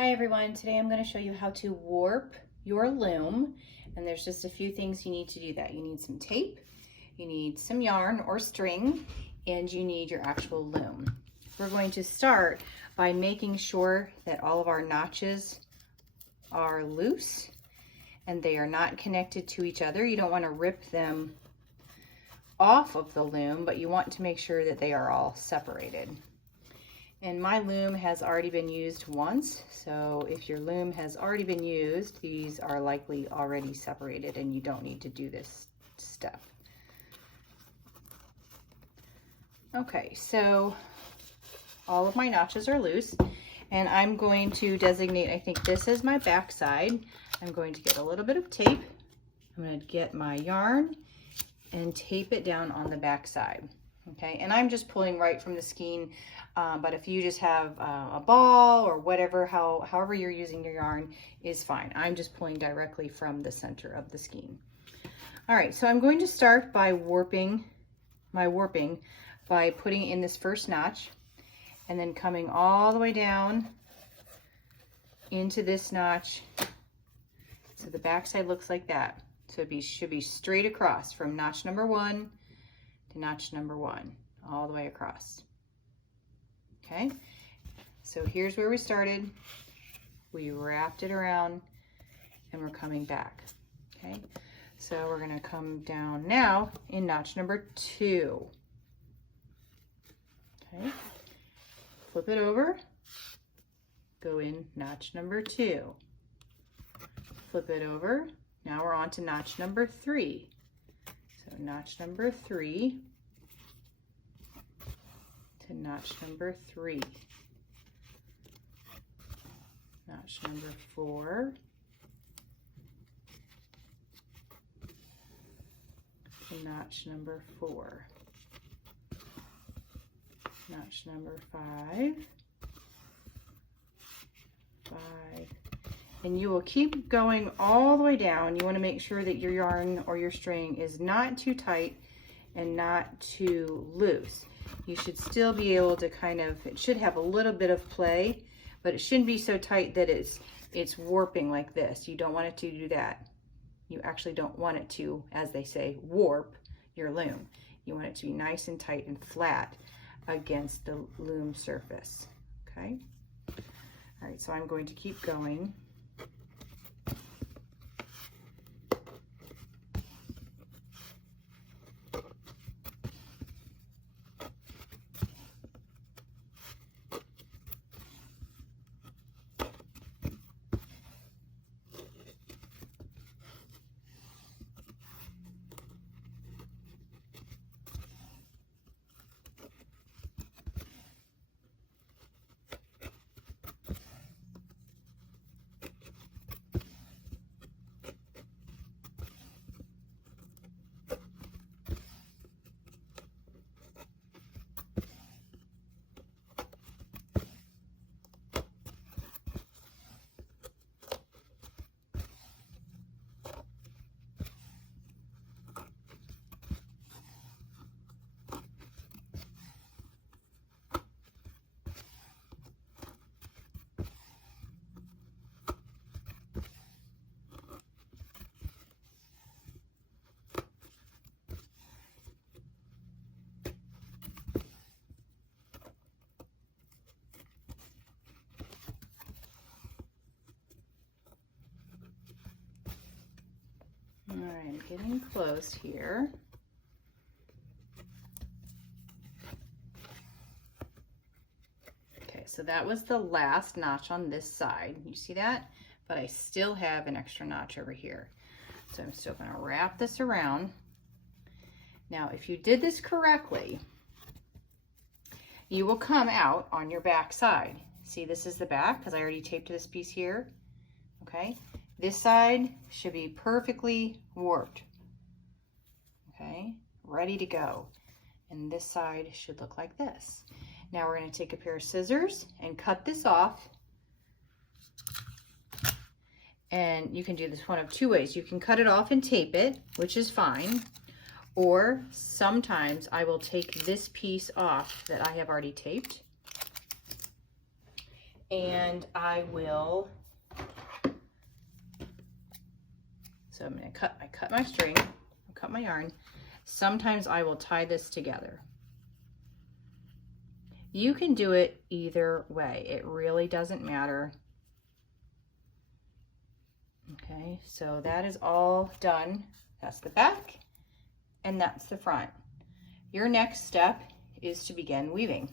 Hi everyone, today I'm going to show you how to warp your loom, and there's just a few things you need to do that. You need some tape, you need some yarn or string, and you need your actual loom. We're going to start by making sure that all of our notches are loose and they are not connected to each other. You don't want to rip them off of the loom, but you want to make sure that they are all separated. And my loom has already been used once, so if your loom has already been used, these are likely already separated and you don't need to do this step. Okay, so all of my notches are loose, and I'm going to designate, I think this is my back side. I'm going to get a little bit of tape. I'm going to get my yarn and tape it down on the back side. Okay, and I'm just pulling right from the skein, but if you just have a ball or whatever, however you're using your yarn is fine. I'm just pulling directly from the center of the skein. All right, so I'm going to start by warping by putting in this first notch and then coming all the way down into this notch. So the back side looks like that. So it should be straight across from notch number 1 to notch number 1, all the way across. Okay, so here's where we started. We wrapped it around and we're coming back. Okay, so we're going to come down now in notch number 2. Okay, flip it over, go in notch number 2, flip it over. Now we're on to notch number 3. So notch number 3 to notch number 3, notch number 4, to notch number 4, notch number 5, and you will keep going all the way down. You want to make sure that your yarn or your string is not too tight and not too loose. You should still be able to it should have a little bit of play, but it shouldn't be so tight that it's warping like this. You don't want it to do that. You actually don't want it to, as they say, warp your loom. You want it to be nice and tight and flat against the loom surface. Okay? All right, so I'm going to keep going. All right, I'm getting close here. Okay, so that was the last notch on this side. You see that? But I still have an extra notch over here. So I'm still going to wrap this around. Now, if you did this correctly, you will come out on your back side. See, this is the back because I already taped this piece here. Okay. This side should be perfectly warped, okay, ready to go. And this side should look like this. Now we're going to take a pair of scissors and cut this off. And you can do this one of two ways. You can cut it off and tape it, which is fine. Or sometimes I will take this piece off that I have already taped. and I will, so I'm going to cut my string, cut my yarn. Sometimes I will tie this together. You can do it either way. It really doesn't matter. Okay, so that is all done. That's the back and that's the front. Your next step is to begin weaving.